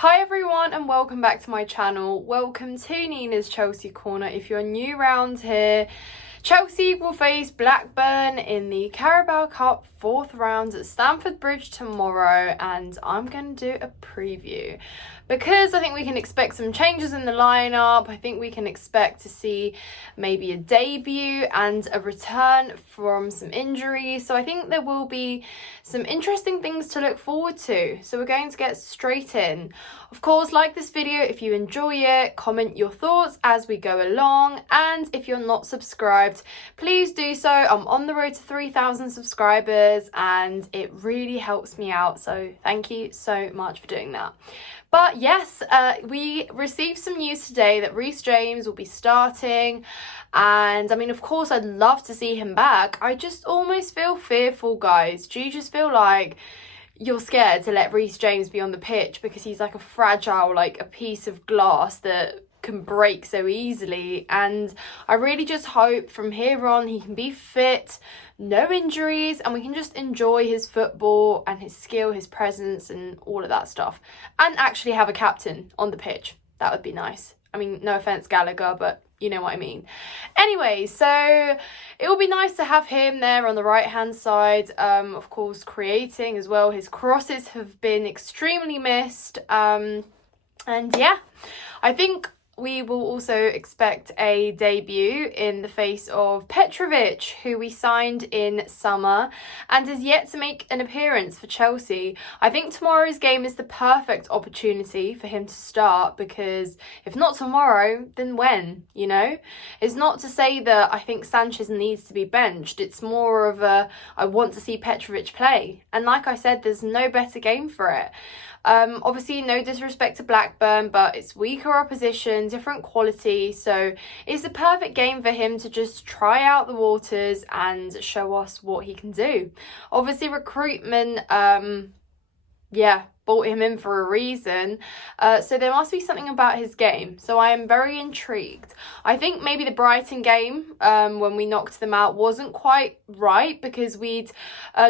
Hi everyone and welcome back to my channel. Welcome to Nina's Chelsea Corner. If you're new around here, Chelsea will face Blackburn in the Carabao Cup 4th round at Stamford Bridge tomorrow, and I'm going to do a preview because I think we can expect some changes in the lineup. I think we can expect to see maybe a debut and a return from some injuries. So I think there will be some interesting things to look forward to. So we're going to get straight in. Of course, like this video if you enjoy it, comment your thoughts as we go along, and if you're not subscribed, please do so. I'm on the road to 3,000 subscribers and it really helps me out, so thank you so much for doing that. But yes, we received some news today that Reece James will be starting, and I mean, of course, I'd love to see him back. I just almost feel fearful, guys. Do you just feel like you're scared to let Reece James be on the pitch because he's like a fragile, like a piece of glass that can break so easily? And I really just hope from here on he can be fit, no injuries, and we can just enjoy his football and his skill, his presence and all of that stuff, and actually have a captain on the pitch. That would be nice. I mean, no offense Gallagher, but you know what I mean. Anyway, so it will be nice to have him there on the right hand side, of course creating as well. His crosses have been extremely missed, and yeah, I think we will also expect a debut in the face of Petrovic, who we signed in summer and is yet to make an appearance for Chelsea. I think tomorrow's game is the perfect opportunity for him to start, because if not tomorrow, then when? You know, it's not to say that I think Sanchez needs to be benched. It's more of a, I want to see Petrovic play. And like I said, there's no better game for it. Obviously no disrespect to Blackburn, but it's weaker opposition, different quality, so it's the perfect game for him to just try out the waters and show us what he can do. Obviously recruitment, brought him in for a reason, so there must be something about his game, so I am very intrigued. I think maybe the Brighton game, when we knocked them out, wasn't quite right because we'd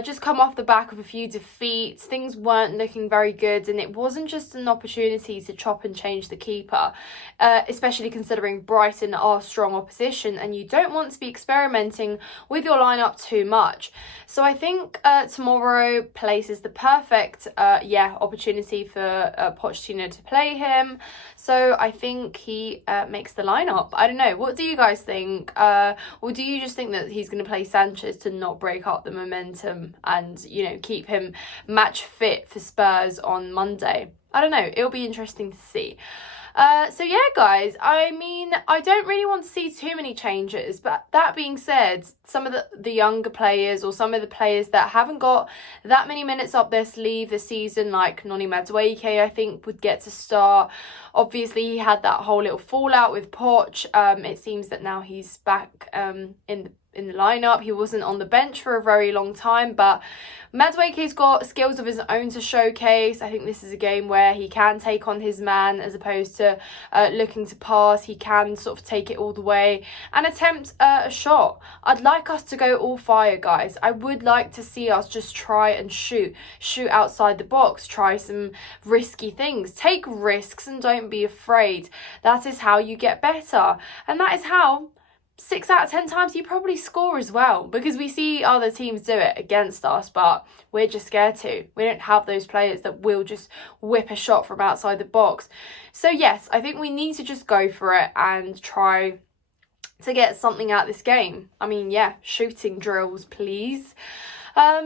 just come off the back of a few defeats. Things weren't looking very good, and it wasn't just an opportunity to chop and change the keeper, especially considering Brighton are strong opposition and you don't want to be experimenting with your lineup too much. So I think tomorrow places the perfect opportunity for Pochettino to play him. So I think he makes the lineup. I don't know. What do you guys think? Or do you just think that he's going to play Sanchez to not break up the momentum and, you know, keep him match fit for Spurs on Monday? I don't know. It'll be interesting to see. So yeah, guys, I mean, I don't really want to see too many changes, but that being said, some of the younger players, or some of the players that haven't got that many minutes up their sleeve this season, like Noni Madueke, I think would get to start. Obviously, he had that whole little fallout with Poch. It seems that now he's back in the lineup. He wasn't on the bench for a very long time, but Madueke's got skills of his own to showcase. I think this is a game where he can take on his man as opposed to looking to pass. He can sort of take it all the way and attempt a shot. I'd like us to go all fire, guys. I would like to see us just try and shoot outside the box, try some risky things, take risks and don't be afraid. That is how you get better, and that is how 6 out of 10 times you probably score as well, because we see other teams do it against us, but we're just scared to. We don't have those players that will just whip a shot from outside the box. So yes, I think we need to just go for it and try to get something out of this game. I mean, yeah, shooting drills, please.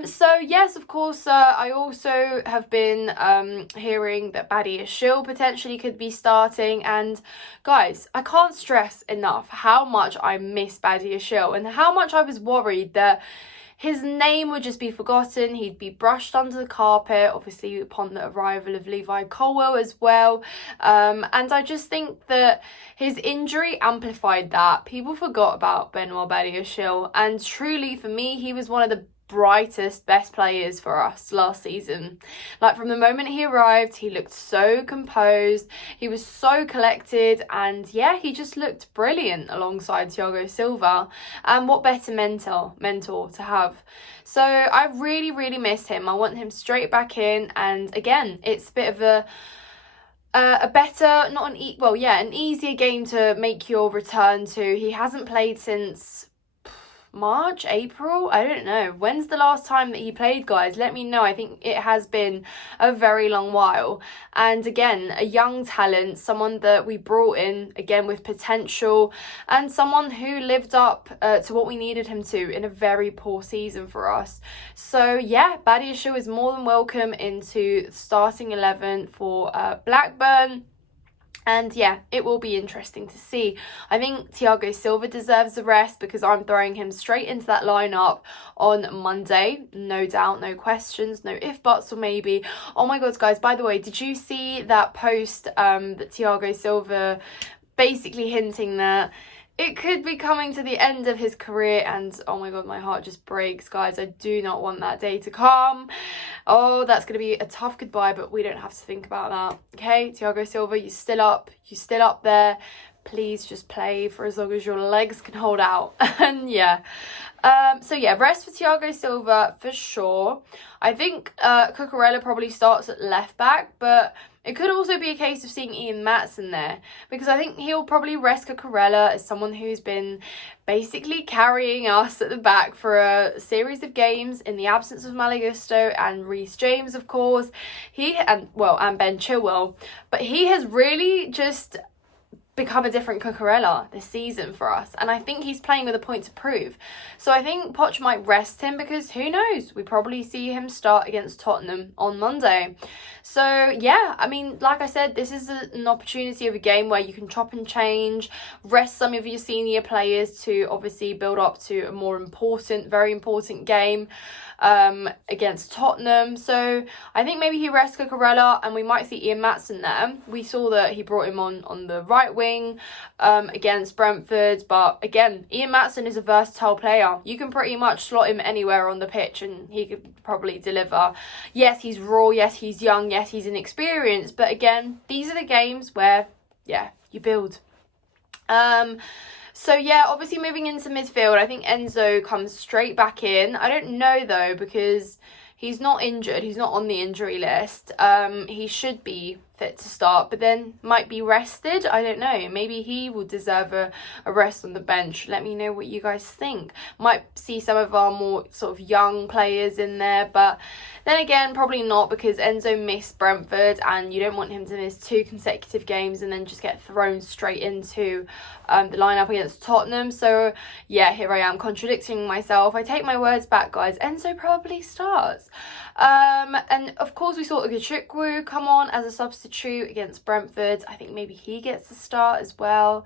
So yes, of course, I also have been hearing that Badiashile potentially could be starting, and guys, I can't stress enough how much I miss Badiashile and how much I was worried that his name would just be forgotten. He'd be brushed under the carpet, obviously upon the arrival of Levi Colwill as well. And I just think that his injury amplified that. People forgot about Benoit Badiashile, and truly for me, he was one of the brightest, best players for us last season. Like, from the moment he arrived, he looked so composed, he was so collected, and yeah, he just looked brilliant alongside Thiago Silva. And what better mentor to have. So I really miss him. I want him straight back in, and again, it's a bit of a a better, not an an easier game to make your return to. He hasn't played since March, April, I don't know. When's the last time that he played, guys? Let me know. I think it has been a very long while. And again, a young talent, someone that we brought in, again, with potential, and someone who lived up to what we needed him to in a very poor season for us. So yeah, Badiashile is more than welcome into starting 11 for Blackburn. And yeah, it will be interesting to see. I think Thiago Silva deserves a rest because I'm throwing him straight into that lineup on Monday. No doubt, no questions, no if, buts, or maybe. Oh my God, guys, by the way, did you see that post that Thiago Silva basically hinting that it could be coming to the end of his career? And oh my God, my heart just breaks, guys. I do not want that day to come. Oh, that's going to be a tough goodbye, but we don't have to think about that. Okay, Thiago Silva, you're still up there. Please just play for as long as your legs can hold out. And yeah. So yeah, rest for Thiago Silva for sure. I think Cucurella probably starts at left back, but it could also be a case of seeing Ian Maatsen there, because I think he'll probably rest Cucurella as someone who's been basically carrying us at the back for a series of games in the absence of Malo Gusto and Reece James, of course. And Ben Chilwell. But he has really just become a different Cucurella this season for us, and I think he's playing with a point to prove. So I think Poch might rest him because who knows, we probably see him start against Tottenham on Monday. So yeah, I mean, like I said, this is an opportunity of a game where you can chop and change, rest some of your senior players to obviously build up to a more important, very important game against Tottenham. So I think maybe he rests Cucurella and we might see Ian Maatsen there. We saw that he brought him on the right wing against Brentford, but again, Ian Maatsen is a versatile player. You can pretty much slot him anywhere on the pitch and he could probably deliver. Yes, he's raw, yes, he's young, yes, he's inexperienced, but again, these are the games where, yeah, you build. So yeah, obviously moving into midfield, I think Enzo comes straight back in. I don't know though, because he's not injured. He's not on the injury list. He should be fit to start, but then might be rested. I don't know. Maybe he will deserve a rest on the bench. Let me know what you guys think. Might see some of our more sort of young players in there, but then again, probably not, because Enzo missed Brentford and you don't want him to miss 2 consecutive games and then just get thrown straight into the lineup against Tottenham. So yeah, here I am contradicting myself. I take my words back, guys. Enzo probably starts. And of course we saw Ugachukwu come on as a substitute against Brentford. I think maybe he gets to start as well,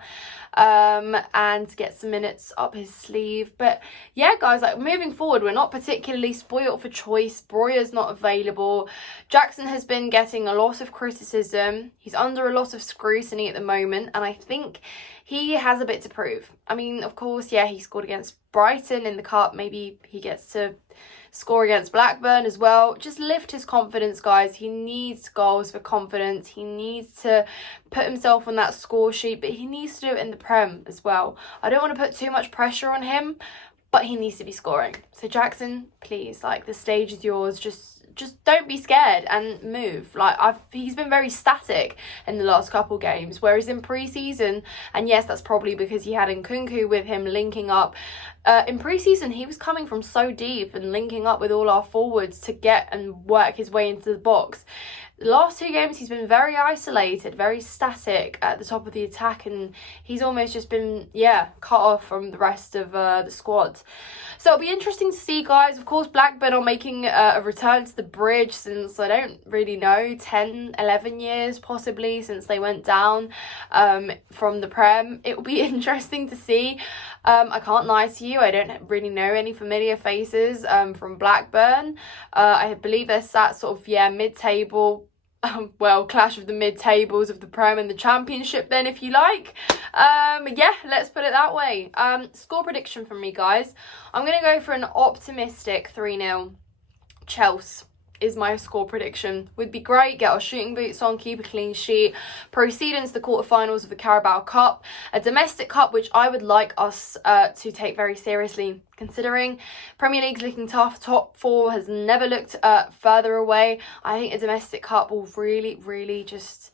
and get some minutes up his sleeve. But yeah, guys, like moving forward, we're not particularly spoiled for choice. Breuer's not available. Jackson has been getting a lot of criticism. He's under a lot of scrutiny at the moment, and I think he has a bit to prove. I mean, of course, yeah, he scored against Brighton in the Cup. Maybe he gets to score against Blackburn as well. Just lift his confidence, guys. He needs goals for confidence. He needs to put himself on that score sheet, but he needs to do it in the Prem as well. I don't want to put too much pressure on him, but he needs to be scoring. So Jackson, please, like, the stage is yours. Just don't be scared and move. Like, he's been very static in the last couple games, whereas in pre-season, and yes, that's probably because he had Nkunku with him linking up. In pre-season, he was coming from so deep and linking up with all our forwards to get and work his way into the box. The last 2 games, he's been very isolated, very static at the top of the attack, and he's almost just been, cut off from the rest of the squad. So it'll be interesting to see, guys. Of course, Blackburn are making a return to the bridge since, I don't really know, 10, 11 years possibly since they went down from the Prem. It will be interesting to see. I can't lie to you, I don't really know any familiar faces from Blackburn. I believe they're sat sort of, mid-table. Clash of the mid-tables of the Prem and the Championship then, if you like. Let's put it that way. Score prediction from me, guys. I'm going to go for an optimistic 3-0. Chelsea is my score prediction. Would be great. Get our shooting boots on, keep a clean sheet, proceed into the quarterfinals of the Carabao Cup, a domestic cup which I would like us to take very seriously, considering Premier League's looking tough. Top 4 has never looked further away. I think a domestic cup will really, really just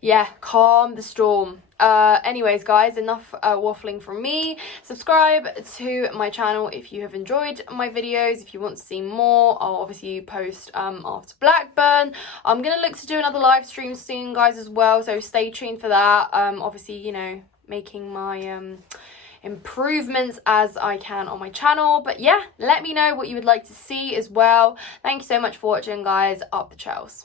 yeah, calm the storm. Anyways, guys, enough waffling from me. Subscribe to my channel if you have enjoyed my videos. If you want to see more, I'll obviously post after Blackburn. I'm gonna look to do another live stream soon, guys, as well, so stay tuned for that. Obviously, you know, making my improvements as I can on my channel. But yeah, let me know what you would like to see as well. Thank you so much for watching, guys. Up the Chels.